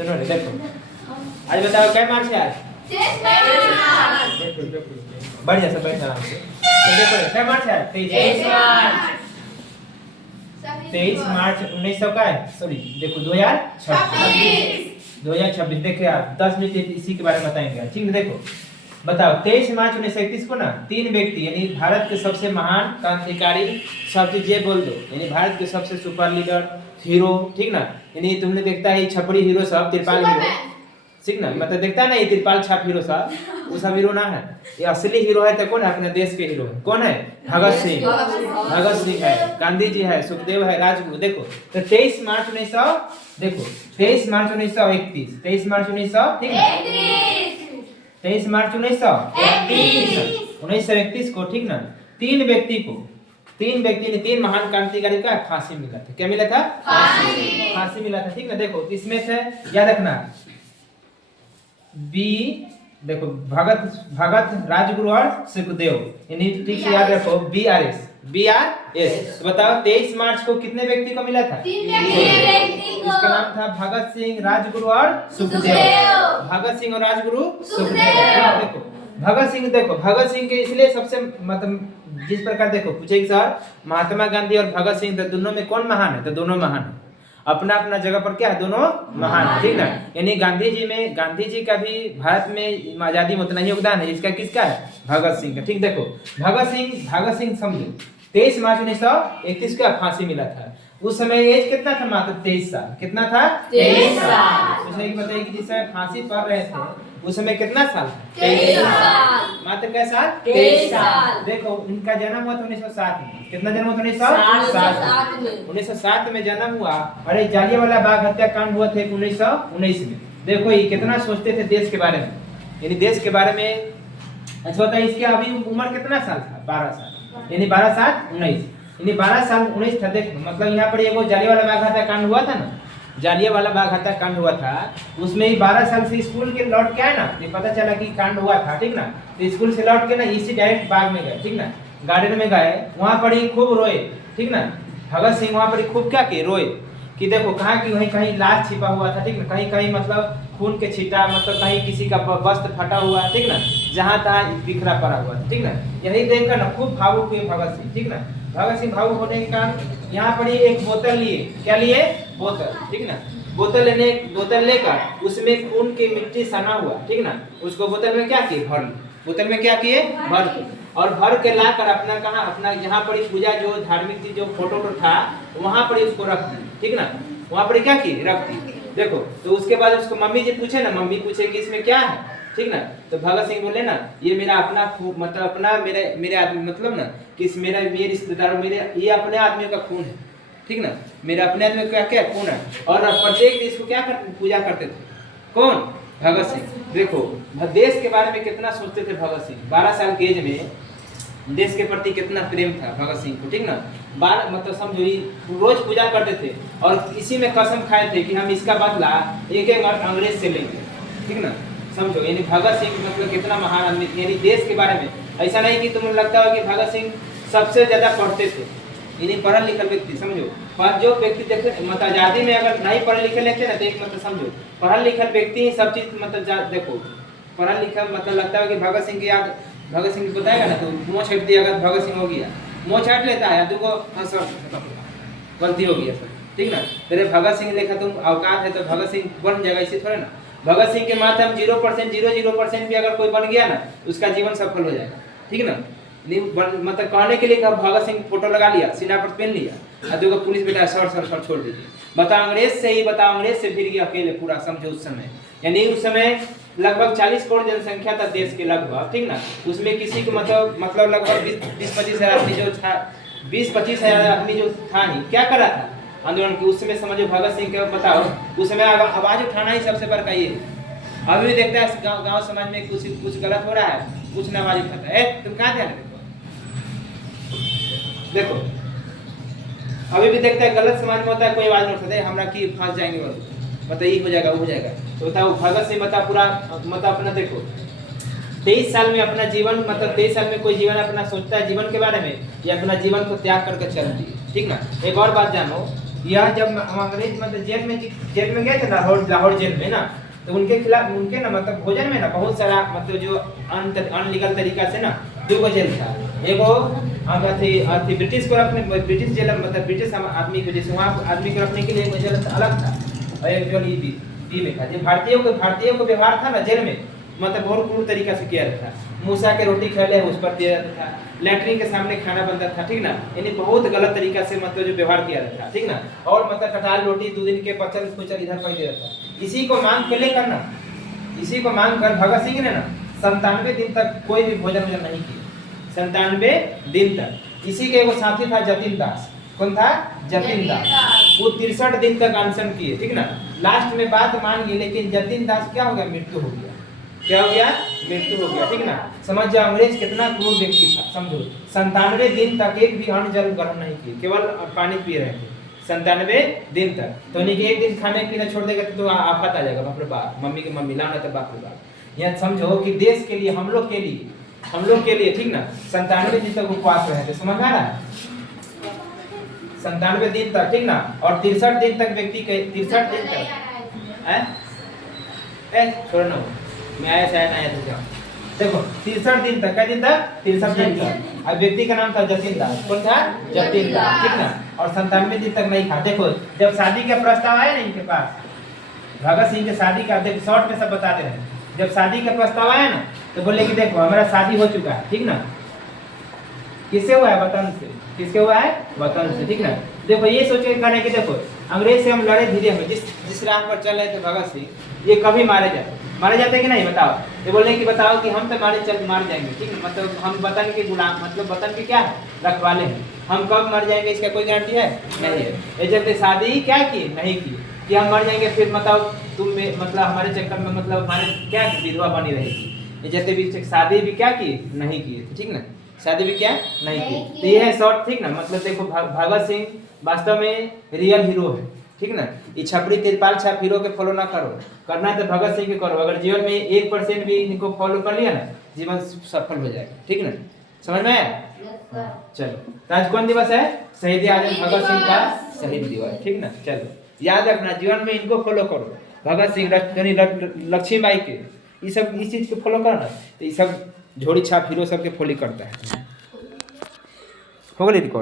सुनो रे देखो, आज बताओ क्या मार्च है आज? बढ़िया सब बैठ आराम से। तो देखो क्या मार्च है? 23 मार्च 1900 का है, सॉरी देखो 2026 देखिए आप 10 मिनट इसी के बारे में बताएंगे, ठीक है। देखो बताओ 23 मार्च 1931 को ना 3 व्यक्ति यानी भारत के सबसे महान क्रांतिकारी, सब चीज ये बोल दो, यानी भारत के सबसे सुपर लीडर हीरो, ठीक ना, यानी तुमने देखता है छपड़ी हीरो साहब, तिरपाल हीरो, ठीक ना, मतलब देखता है ना ये तिरपाल छाप हीरो साहब, वो सब हीरो ना है। ये असली हीरो है तो कौन है? अपने देश के हीरो है, कौन है? भगत सिंह है, गांधी जी है, सुखदेव है, राजगुरु। देखो तो 23 मार्च 1900, देखो 23 मार्च 1931, 23 मार्च 1900, ठीक है, 23 मार्च 1931 को, ठीक ना, तीन व्यक्ति ने 3 महान क्रांतिकारी का फांसी मिला था। क्या मिला था? फांसी मिला था, ठीक ना। देखो इसमें से याद रखना बी, देखो भगत राजगुरु और सुखदेव, यानी ठीक से याद रखो BRS। तो बताओ 23 मार्च को कितने व्यक्ति को मिला था? 3 व्यक्ति को। इसका नाम था भगत सिंह, राजगुरु और सुखदेव। भगत सिंह और राजगुरु सुखदेव। देखो भगत सिंह के इसलिए सबसे मतलब जिस प्रकार देखो पूछे सर महात्मा गांधी और भगत सिंह दोनों में कौन महान है? तो दोनों महान है, अपना अपना जगह पर क्या है, दोनों महान, ठीक ना। यानी गांधी जी का भी भारत में आजादी में उतना ही योगदान है, इसका किसका है? भगत सिंह का, ठीक। देखो भगत सिंह समझो 23 मार्च 1931 को फांसी मिला था। उस समय एज कितना था? मात्र 23 साल। कितना था? 23 साल। मुझे बताइए कि जिस समय फांसी पर रहे थे उस समय कितना साल था? 23 साल। मात्र क्या साल? 23 साल। देखो इनका जन्म हुआ था 1907 में। कितना जन्म हुआ था? 1907 में जन्म हुआ। अरे जालियांवाला बाग हत्याकांड हुआ था 1919 में। देखो ये कितना सोचते थे देश के बारे में, यानी देश के बारे में। अच्छा बताइए इसके अभी उम्र कितना साल था? 12 साल, यानी 12 साल 19, यानी 12 साल 19 था। देख मतलब यहाँ पर एगो जालियांवाला बाग हत्याकांड हुआ था ना, जालियांवाला बाग हत्याकांड हुआ था, उसमें ही 12 साल से स्कूल के लौट के आए ना, ये पता चला कि कांड हुआ था, ठीक ना। तो स्कूल से लौट के ना इसी डायरेक्ट बाग में गए, ठीक ना, गार्डन में गए, वहाँ पर ही खूब रोए, ठीक ना। भगत सिंह वहाँ पर खूब क्या किए? रोए कि देखो कहाँ की वहीं कहीं लाश छिपा हुआ था, ठीक ना, कहीं कहीं मतलब खून के छींटा, मतलब कहीं किसी का वस्त्र फटा हुआ, ठीक ना, जहाँ तहाँ बिखरा पड़ा हुआ, ठीक ना। यही देखकर ना खूब भावुक हुए भगत सिंह, ठीक ना। भगत सिंह भावुक होने के कारण यहाँ पर ही एक बोतल लिए, क्या लिए? बोतल, ठीक ना। बोतल लेकर उसमें खून की मिट्टी सना हुआ, ठीक ना, उसको बोतल में क्या किए? भर। बोतल में क्या किए? भर के, और भर के लाकर अपना कहाँ? अपना यहाँ पर पूजा जो धार्मिक चीज जो फोटो था वहाँ पर उसको रख दी, ठीक ना, वहाँ पर क्या की? रख दी। देखो तो उसके बाद उसको मम्मी जी पूछे ना, मम्मी पूछे कि इसमें क्या है, ठीक ना। तो भगत सिंह बोले ना ये मेरा अपना मतलब अपना मेरे आदमी, मतलब ना कि मेरे रिश्तेदारों मेरे ये अपने आदमी का खून है, ठीक ना, मेरे अपने आदमी का क्या खून है। और प्रत्येक देश को क्या पूजा करते थे? कौन? भगत सिंह। देखो देश के बारे में कितना सोचते थे भगत सिंह। 12 साल के एज में देश के प्रति कितना प्रेम था भगत सिंह को, ठीक ना। मतलब समझो रोज पूजा करते थे और इसी में कसम खाए थे कि हम इसका बदला एक अंग्रेज से लेंगे, ठीक ना। समझो यानी भगत सिंह मतलब कितना महान आदमी थे, यानी देश के बारे में। ऐसा नहीं कि तुम्हें लगता हो कि भगत सिंह सबसे ज्यादा पढ़ते थे, यानी पढ़ा लिखा व्यक्ति, समझो। पर जो व्यक्ति देखे मतलब आजादी में अगर नहीं पढ़े लिखे लेते ना तो एक मतलब समझो पढ़ा लिखा व्यक्ति ही सब चीज मतलब देखो पढ़ा लिखा मतलब लगता है कि भगत सिंह की याद भगत सिंह बताएगा ना तो मुँह छेट दिया अगर भगत सिंह हो गया, मुँह छाट लेता है तुमको, हाँ सर गलती हो गया सर, ठीक ना। तेरे भगत सिंह लेखा तुम अवकाश है तो भगत सिंह बन जाएगा, इसे थोड़े ना। भगत सिंह के माध्यम 0% भी अगर कोई बन गया ना उसका जीवन सफल हो जाएगा, ठीक ना। मतलब कहने के लिए भगत सिंह फोटो लगा लिया, सीना पर पहन लिया, और देखो पुलिस बेटा सर छोड़ दीजिए। बताओ अंग्रेज से फिर गया अकेले पूरा, समझो उस समय, यानी उस समय लगभग 40 करोड़ जनसंख्या था देश के लगभग, ठीक ना। उसमें किसी को मतलब लगभग 20-25 हजार आदमी जो था, 20-25 हजार आदमी जो था ही क्या कर रहा था आंदोलन की। उस समय समझो भगत सिंह के बताओ उस समय आवाज उठाना ही सबसे बड़ा ये। अभी भी देखता है गाँव समाज में कुछ गलत हो रहा है, कुछ ना आवाज उठाता है, तुम कहाँ ध्यान देखो अभी भी देखता है गलत समाज में होता है, कोई आवाज नहीं उठाता है, हमरा की फंस जाएंगे बताइए हो जाएगा वो हो जाएगा। तो बताओ भगत सिंह बता पूरा मतलब अपना देखो 23 साल में अपना जीवन मतलब 23 साल में कोई जीवन अपना सोचता है जीवन के बारे में या अपना जीवन को त्याग करके चल दिए, ठीक ना। एक और बात जानो यह जब अंग्रेज मतलब जेल में गए थे ना, लाहौर जेल में ना, तो उनके खिलाफ उनके ना मतलब भोजन में ना बहुत सारा मतलब जो अनलीगल तरीका से ना 2 जेल था। एगो अथी ब्रिटिश को रखने, ब्रिटिश जेल मतलब ब्रिटिश आदमी को जैसे वहाँ आदमी को रखने के लिए जेल अलग था, और एक जो बी में था। जो भारतीयों को व्यवहार था ना जेल में, मतलब बहुत क्रूर तरीका से किया रहता था। मूसा के रोटी खा ले उस पर दिया जाता था, लैट्रिन के सामने खाना बनता था, ठीक ना, यानी बहुत गलत तरीका से मतलब जो व्यवहार किया रहता था, ठीक ना। और मतलब कटाल रोटी 2 दिन के पचल कुचल इधर पड़ दिया था। इसी को मांग के लेकर ना, इसी को मांग कर भगत सिंह ने ना 97 दिन तक कोई भी भोजन नहीं किया, 97 दिन तक। इसी के एगो साथी था जतिन दास। कौन था? जतिन दास। वो 63 दिन तक अनशन किए, ठीक ना। लास्ट में बात मान गई, लेकिन जतिन दास क्या हो गया? मृत्यु हो गया। क्या हो गया? मृत्यु हो गया, ठीक ना। समझ जाओ अंग्रेज कितना क्रूर व्यक्ति था, समझो। 97 दिन तक एक भी अन्न जल ग्रहण नहीं किए, केवल पानी पी रहे थे 97 दिन तक। तो उन्हीं के एक दिन खाने पीना छोड़ देगा तो आफत आ जाएगा, बाप रे बाप, मम्मी की मम्मी लाना, तो बाप रे बाप। यह समझो कि देश के लिए, हम लोग के लिए, ठीक ना, 97 दिन तक उपवास रहे थे, समझ आ रहा है? 97 दिन तक, ठीक ना। और 63 दिन तक व्यक्ति के 63 दिन तक छोड़ो ना, मैं आया शायद आया था। देखो 63 दिन तक, क्या दिन तक? 63 दिन तक। अब व्यक्ति का नाम था जतिन दास। कौन था? जतिन दास, ठीक ना। और 97 दिन तक नहीं खा। देखो जब शादी का प्रस्ताव आया ना इनके पास, भगत सिंह के शादी का, देखो शॉर्ट में सब बताते हैं। जब शादी का प्रस्ताव आया ना, तो बोले कि देखो हमारा शादी हो चुका है, ठीक ना। किससे हुआ है? वतन से। किससे हुआ है? वतन से, ठीक ना। देखो ये सोचे करने कि देखो अंग्रेज से हम लड़े धीरे में, जिस राह पर चल रहे थे भगत सिंह, ये कभी मारे जाते कि नहीं? बताओ। ये बोले कि बताओ कि हम तो मार जाएंगे, ठीक है। मतलब हम वतन के गुलाम, मतलब वतन के क्या है? रखवाले हैं। हम कब मर जाएंगे इसका कोई गारंटी है? नहीं है। ये जब शादी क्या की? नहीं की, कि हम मर जाएंगे, फिर बताओ तुम मतलब हमारे चक्कर में मतलब हमारे क्या विधवा बनी रहेगी। ये जैसे भी शादी भी क्या की? नहीं की, ठीक ना। शादी भी क्या? नहीं की। तो ये है शॉर्ट, ठीक ना। मतलब देखो भगत सिंह वास्तव में रियल हीरो है, ठीक ना। ये छपरी तिरपाल छाप हीरो के फॉलो ना करो, करना है तो भगत सिंह के करो। अगर जीवन में 1% भी इनको फॉलो कर लिया ना, जीवन सफल हो जाएगा, ठीक ना। समझ में आया? चलो, तो आज कौन दिवस है? शहीद आजम भगत सिंह का शहीद दिवस, ठीक ना। चलो याद रखना, जीवन में इनको फॉलो करो, भगत सिंह, लक्ष्मीबाई के, ये सब इस चीज को फॉलो करना। तो ये सब झोड़ी छाप हीरो सबके फॉलो करता है। हो गई रिकॉर्ड।